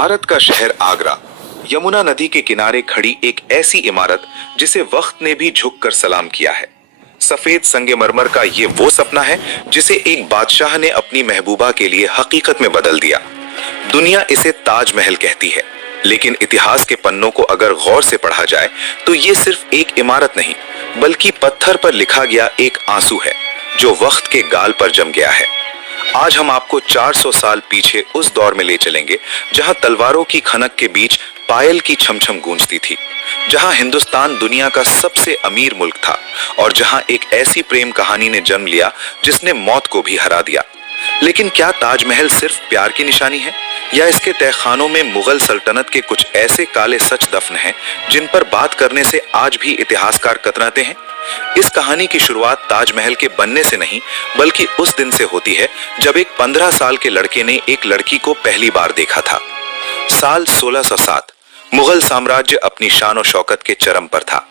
भारत का शहर आगरा, यमुना नदी के किनारे खड़ी एक ऐसी इमारत जिसे वक्त ने भी झुककर सलाम किया है। सफेद संगमरमर का ये वो सपना है जिसे एक बादशाह ने अपनी महबूबा के लिए हकीकत में बदल दिया। दुनिया इसे ताजमहल कहती है, लेकिन इतिहास के पन्नों को अगर गौर से पढ़ा जाए तो ये सिर्फ एक इमारत नहीं, बल्कि पत्थर पर लिखा गया एक आंसू है जो वक्त के गाल पर जम गया है। आज हम आपको 400 साल पीछे उस दौर में ले चलेंगे जहां तलवारों की खनक के बीच पायल की छमछम गूंजती थी, जहां हिंदुस्तान दुनिया का सबसे अमीर मुल्क था और जहां एक ऐसी प्रेम कहानी ने जन्म लिया जिसने मौत को भी हरा दिया। लेकिन क्या ताजमहल सिर्फ प्यार की निशानी है, या इसके तहखानों में मुगल सल्तनत के कुछ ऐसे काले सच दफन हैं जिन पर बात करने से आज भी इतिहासकार कतराते हैं? इस कहानी की शुरुआत ताजमहल के बनने से नहीं, बल्कि उस दिन से होती है जब एक 15 साल के लड़के ने एक लड़की को पहली बार देखा था। साल 1607। मुगल साम्राज्य अपनी शान और शौकत के चरम पर था।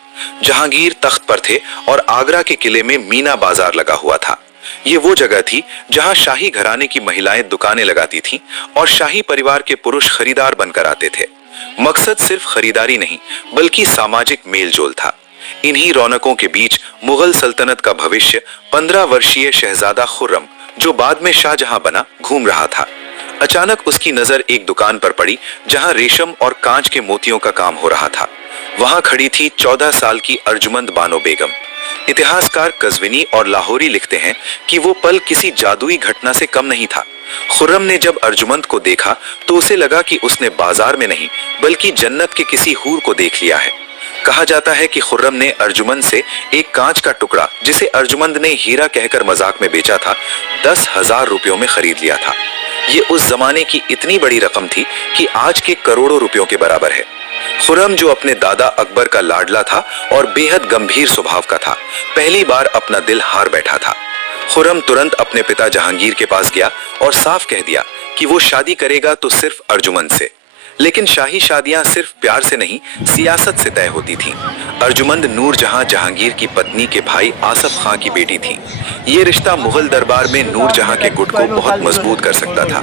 जहांगीर तख्त पर थे और आगरा के किले में मीना बाजार लगा हुआ था। ये वो जगह थी जहां शाही घराने की महिलाएं दुकानें लगाती थीं और शाही परिवार के पुरुष खरीदार बनकर आते थे। मकसद सिर्फ खरीदारी नहीं, बल्कि सामाजिक मेलजोल था। इन्हीं रौनकों के बीच मुगल सल्तनत का भविष्य 15 वर्षीय शहजादा खुर्रम, जो बाद में शाहजहां बना, घूम रहा था। अचानक उसकी नजर एक दुकान पर पड़ी जहां रेशम और कांच के मोतियों का काम हो रहा था। वहां खड़ी थी 14 साल की अर्जुमंद बानो बेगम। इतिहासकार कज़विनी और लाहौरी लिखते हैं कि वो पल किसी जादुई घटना से कम नहीं था। खुर्रम ने जब अर्जुमंद को देखा तो उसे लगा कि उसने बाजार में नहीं, बल्कि जन्नत के किसी हूर को देख लिया है। कहा जाता है कि खुर्रम ने अर्जुमंद से एक कांच का टुकड़ा, जिसे अर्जुमंद ने हीरा कहकर मजाक में बेचा था, 10,000 रुपयों में खरीद लिया था। ये उस जमाने की इतनी बड़ी रकम थी कि आज के करोड़ों रुपयों के बराबर है। खुर्रम, जो अपने दादा अकबर का लाडला था और बेहद गंभीर स्वभाव का था, पहली बार अपना दिल हार बैठा था। खुर्रम तुरंत अपने पिता जहांगीर के पास गया और साफ कह दिया कि वो शादी करेगा तो सिर्फ अर्जुमंद से। लेकिन शाही शादियां सिर्फ प्यार से नहीं, सियासत से तय होती थीं। अर्जुमंद नूरजहां जहांगीर की पत्नी के भाई आसफ खां की बेटी थी। ये रिश्ता मुगल दरबार में नूरजहां के गुट को बहुत मजबूत कर सकता था।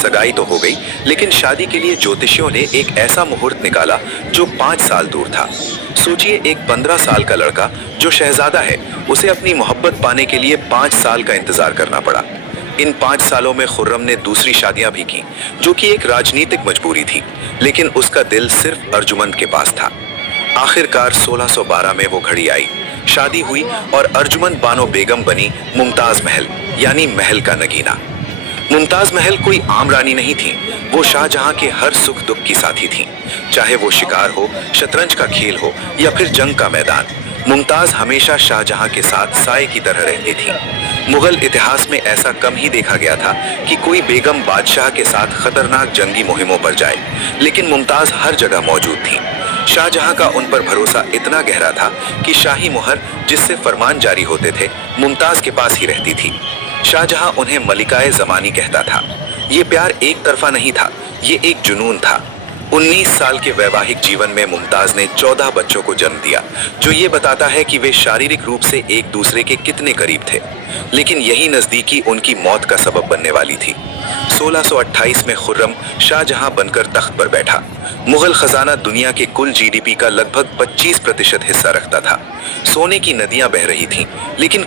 सगाई तो हो गई, लेकिन शादी के लिए ज्योतिषियों ने एक ऐसा मुहूर्त निकाला जो 5 साल दूर था। सोचिए, एक 15 साल का लड़का जो शहजादा है, उसे अपनी मोहब्बत पाने के लिए 5 साल का इंतजार करना पड़ा। इन 5 सालों में खुर्रम ने दूसरी शादियां भी की, जो कि एक राजनीतिक मजबूरी थी, लेकिन उसका दिल सिर्फ अर्जुमंद के पास था। आखिरकार 1612 में वो घड़ी आई, शादी हुई और अर्जुमंद बानो बेगम बनी मुमताज महल, यानी महल का नगीना। मुमताज महल कोई आम रानी नहीं थी, वो शाहजहां के हर सुख दुख की साथी थी। चाहे वो शिकार हो, शतरंज का खेल हो या फिर जंग का मैदान, मुमताज हमेशा शाहजहां के साथ साए की तरह रहती थी। मुगल इतिहास में ऐसा कम ही देखा गया था कि कोई बेगम बादशाह के साथ खतरनाक जंगी मुहिमों पर जाए, लेकिन मुमताज हर जगह मौजूद थी। शाहजहां का उन पर भरोसा इतना गहरा था कि शाही मुहर, जिससे फरमान जारी होते थे, मुमताज के पास ही रहती थी। शाहजहां उन्हें मलिकाए ज़मानी कहता था। ये प्यार एक तरफा नहीं था, ये एक जुनून था। 19 साल के वैवाहिक जीवन में मुमताज ने 14 बच्चों को जन्म दिया, जो ये बताता है कि वे शारीरिक रूप से एक दूसरे के कितने करीब थे। लेकिन यही नजदीकी उनकी मौत का सबब बनने वाली थी। 1628 में खुर्रम शाहजहां बनकर तख्त पर बैठा। मुगल खजाना दुनिया के कुल जीडीपी का लगभग 25% हिस्सा रखता था। सोने की नदियां बह रही थीं, लेकिन